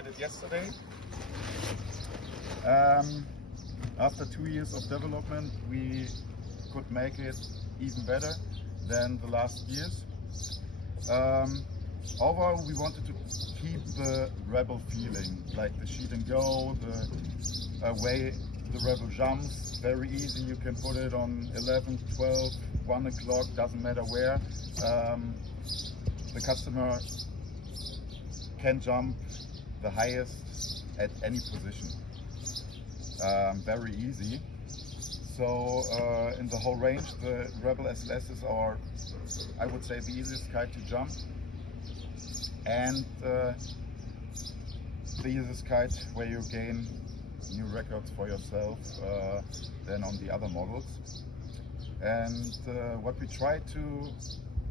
tried it yesterday. After 2 years of development, we could make it even better than the last years. Overall, we wanted to keep the Rebel feeling, like the sheet and go, the way the Rebel jumps, very easy. You can put it on 11, 12, 1 o'clock, doesn't matter where. The customer can jump the highest at any position. Very easy. So in the whole range, the Rebel SLS is our, I would say, the easiest kite to jump, and the easiest kite where you gain new records for yourself than on the other models. And what we tried to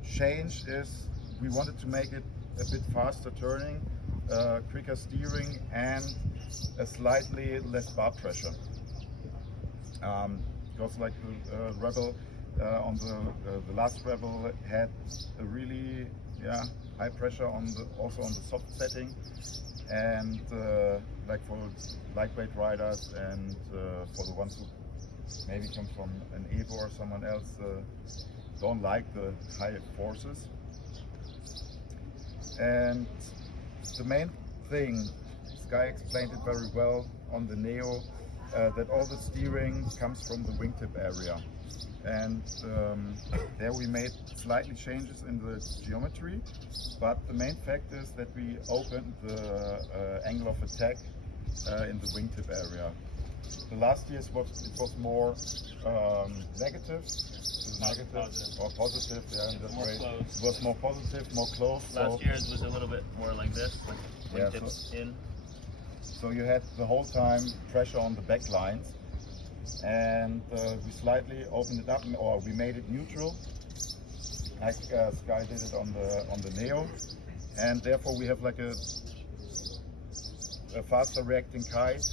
change is we wanted to make it a bit faster turning, quicker steering, and a slightly less bar pressure. Because like the Rebel on the last Rebel had a really high pressure on also on the soft setting, and like for lightweight riders and for the ones who maybe come from an Evo or someone else don't like the high forces. And the main thing, Sky explained it very well on the Neo, that all the steering comes from the wingtip area, and there we made slightly changes in the geometry, but the main fact is that we opened the angle of attack in the wingtip area. The last years it was more negative. Positive. Or positive, yeah, in that way. It was more positive, more close. Last year's was a little bit more like this, like wingtips in. So you had the whole time pressure on the back lines, and we slightly opened it up, or we made it neutral, like Sky did it on the Neo, and therefore we have like a faster reacting kite.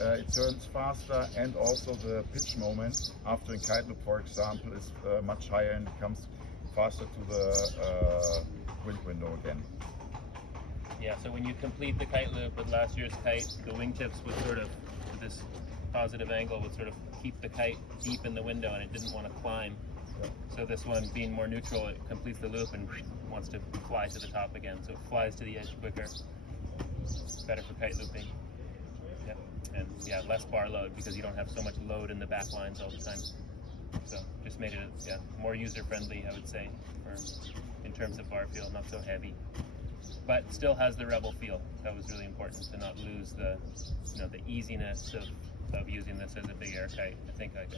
It turns faster, and also the pitch moment after a kite loop, for example, is much higher and it comes faster to the wind window again. Yeah, so when you complete the kite loop with last year's kite, the wingtips would sort of, with this positive angle, would sort of keep the kite deep in the window and it didn't want to climb. So this one, being more neutral, it completes the loop and wants to fly to the top again. So it flies to the edge quicker. Better for kite looping. Yeah. And yeah, less bar load because you don't have so much load in the back lines all the time. So just made it more user-friendly, I would say, in terms of bar feel, not so heavy. But still has the Rebel feel. That was really important to not lose the easiness of using this as a big air kite. I think like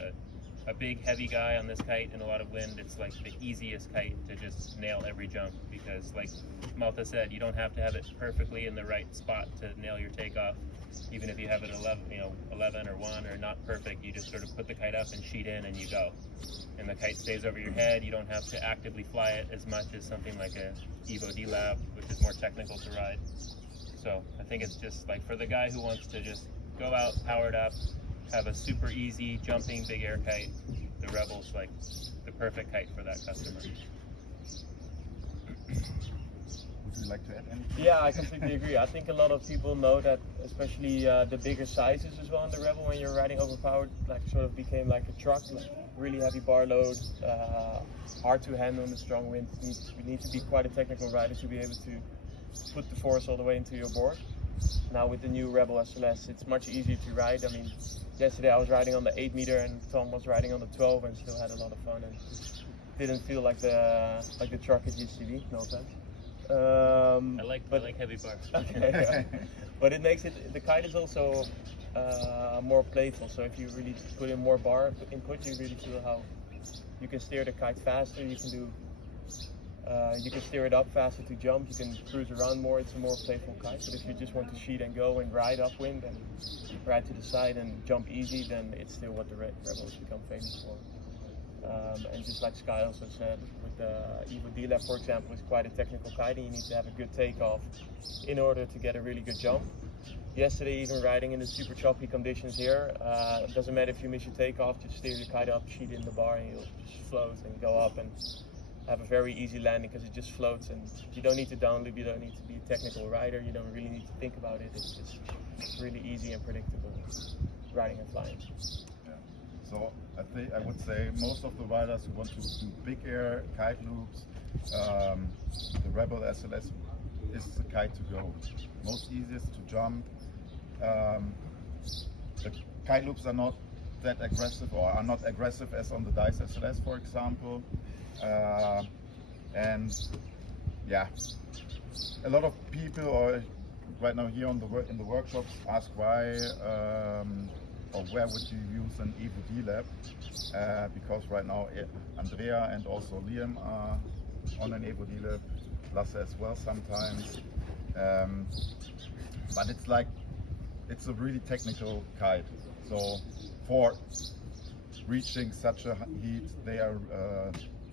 a big heavy guy on this kite in a lot of wind, it's like the easiest kite to just nail every jump, because like Malta said, you don't have to have it perfectly in the right spot to nail your takeoff. Even if you have it 11 or 1 or not perfect, you just sort of put the kite up and sheet in and you go. And the kite stays over your head. You don't have to actively fly it as much as something like a Evo D-Lab, which is more technical to ride. So I think it's just like for the guy who wants to just go out powered up, have a super easy jumping big air kite, the Rebel's like the perfect kite for that customer. Would you like to add anything? Yeah, I completely agree. I think a lot of people know that, especially the bigger sizes as well on the Rebel, when you're riding overpowered, like sort of became like a truck, like really heavy bar load, hard to handle in the strong wind. You need to be quite a technical rider to be able to put the force all the way into your board. Now with the new Rebel SLS, it's much easier to ride. I mean, yesterday I was riding on the 8 meter and Tom was riding on the 12 and still had a lot of fun and didn't feel like the truck it used to be. No offense. I like heavy bars. Okay, yeah. But it makes it, the kite is also more playful. So if you really put in more bar input, you really feel how you can steer the kite faster. You can do, you can steer it up faster to jump. You can cruise around more. It's a more playful kite. But if you just want to sheet and go and ride upwind and ride to the side and jump easy, then it's still what the Rebels become famous for. And just like Sky also said, with the Evo D-Lab, for example, is quite a technical kite and you need to have a good takeoff in order to get a really good jump. Yesterday, even riding in the super choppy conditions here, it doesn't matter if you miss your takeoff, just steer your kite up, sheet in the bar and you'll just float and go up and have a very easy landing because it just floats, and you don't need to downloop, you don't need to be a technical rider, you don't really need to think about it. It's just really easy and predictable riding and flying. Yeah. So I would say most of the riders who want to do big air kite loops, the Rebel SLS is the kite to go. Most easiest to jump. The kite loops are not that aggressive, or are not aggressive as on the Dice SLS, for example. And yeah, a lot of people, or right now here in the workshops, ask why or where would you use an Evo D-Lab, because right now Andrea and also Liam are on an Evo D-Lab, Lasse as well sometimes, but it's a really technical kite, so for reaching such a heat they are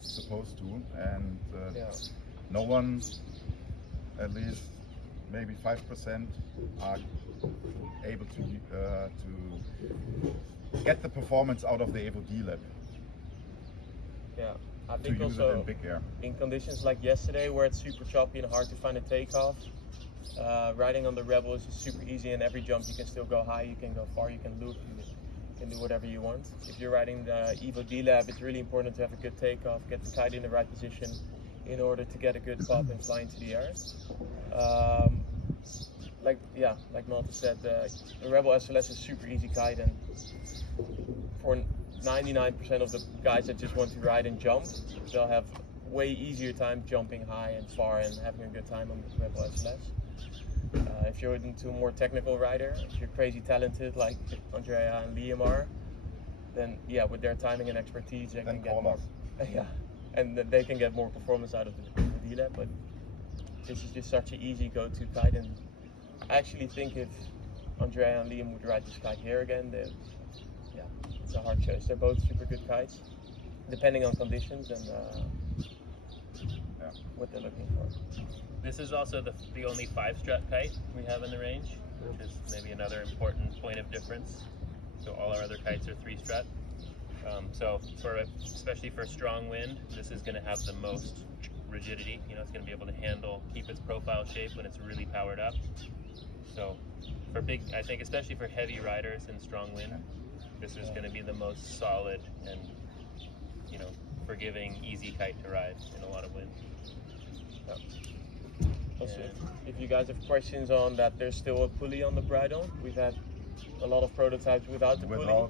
supposed to, and no one, at least maybe 5%, are able to get the performance out of the Evo D-Lab. Yeah, I To think use it also in big air. in conditions like yesterday where it's super choppy and hard to find a takeoff, riding on the Rebel is super easy, and every jump you can still go high, you can go far, you can loop, you can do whatever you want. If you're riding the Evo D-Lab, it's really important to have a good takeoff, get the kite in the right position in order to get a good pop and fly into the air. Like Malte said, the Rebel SLS is super easy kite, and for 99% of the guys that just want to ride and jump, they'll have way easier time jumping high and far and having a good time on the Rebel SLS. If you're into a more technical rider, if you're crazy talented like Andrea and Liam are, then yeah, with their timing and expertise, they can get more. And they can get more performance out of the D-Lab. But this is just such an easy go-to kite, and I actually think if Andrea and Liam would ride this kite here again, it's a hard choice. They're both super good kites, depending on conditions and what they're looking for. This is also the only 5-strut kite we have in the range, which is maybe another important point of difference. So all our other kites are 3-strut. So especially for strong wind, this is going to have the most rigidity. You know, it's going to be able to keep its profile shape when it's really powered up. So for I think especially for heavy riders in strong wind, this is going to be the most solid and, you know, forgiving, easy kite to ride in a lot of wind. Yeah. Also, if you guys have questions on that, there's still a pulley on the bridle. We've had a lot of prototypes without the pulley.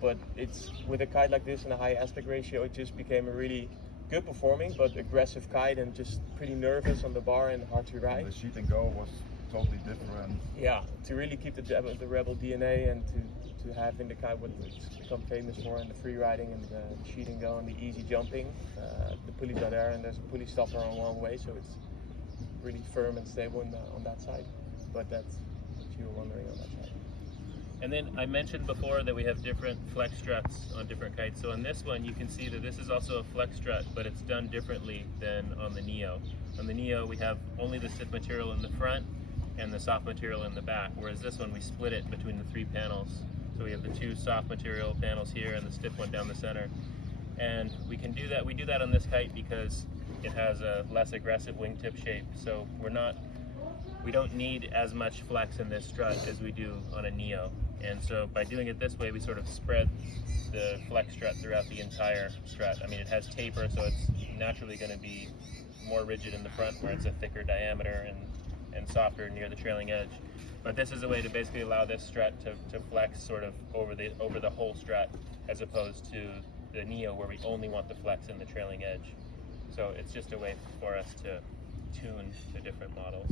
But it's with a kite like this and a high aspect ratio, it just became a really good performing but aggressive kite, and just pretty nervous on the bar and hard to ride. The sheet and go was totally different. Yeah, to really keep the Rebel DNA and to have in the kite what it's become famous for, in the free riding and the sheet and go and the easy jumping. The pulleys are there, and there's a pulley stopper on one way, so it's really firm and stable on that side. But that's what you were wondering on that side. And then I mentioned before that we have different flex struts on different kites. So on this one, you can see that this is also a flex strut, but it's done differently than on the Neo. On the Neo, we have only the stiff material in the front and the soft material in the back, whereas this one, we split it between the 3 panels. So we have the 2 soft material panels here and the stiff one down the center. And we can do that. We do that on this kite because it has a less aggressive wingtip shape. So we don't need as much flex in this strut as we do on a Neo. And so by doing it this way, we sort of spread the flex strut throughout the entire strut. I mean, it has taper, so it's naturally going to be more rigid in the front, where it's a thicker diameter and softer near the trailing edge. But this is a way to basically allow this strut to flex sort of over the whole strut, as opposed to the Neo, where we only want the flex in the trailing edge. So it's just a way for us to tune the different models.